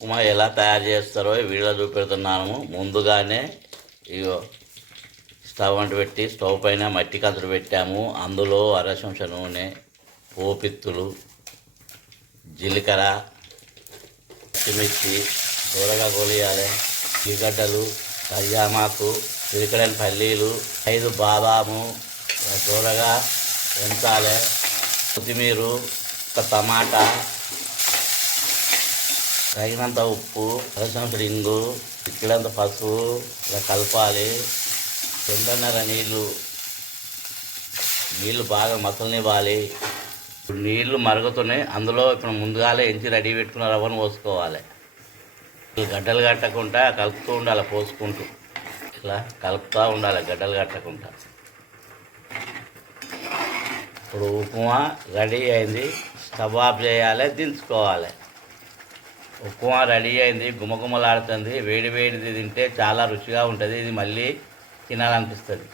ఉప్మా ఎలా తయారు చేస్తారో ఈ వీడియో చూపెడుతున్నాము. ముందుగానే ఇగో స్టవ్ అంటు పెట్టి స్టవ్ పైన మట్టి కంచుడు పెట్టాము. అందులో అర చెంచా నూనె, పోపిత్తులు, జీలకర్ర, పచ్చిమిర్చి దూరగా గోలియాలి, ఉల్లిగడ్డలు, కరియామాకు, చిలకడని పల్లీలు, 5 బాదాము దూరగా ఎంచాలి, కొత్తిమీర, ఒక టమాటా, తగినంత ఉప్పు, అరసంచడు ఇంగు, ఇక్కడంత పసుపు ఇలా కలపాలి. 2:30 నీళ్ళు బాగా మసలనివ్వాలి. ఇప్పుడు నీళ్లు మరుగుతున్నాయి. అందులో ఇప్పుడు ముందుగాలే ఎంచి రెడీ పెట్టుకున్న రవ్వను పోసుకోవాలి. గడ్డలు కట్టకుండా కలుపుతూ ఉండాలి, పోసుకుంటూ ఇలా కలుపుతూ ఉండాలి గడ్డలు కట్టకుండా. ఇప్పుడు ఉప్మా రెడీ అయింది. స్టవ్ ఆఫ్ చేయాలి, దించుకోవాలి. ఉప్మా రెడీ అయింది, గుమగుమలాడుతుంది. వేడి వేడిది తింటే చాలా రుచిగా ఉంటుంది. ఇది మళ్ళీ తినాలనిపిస్తుంది.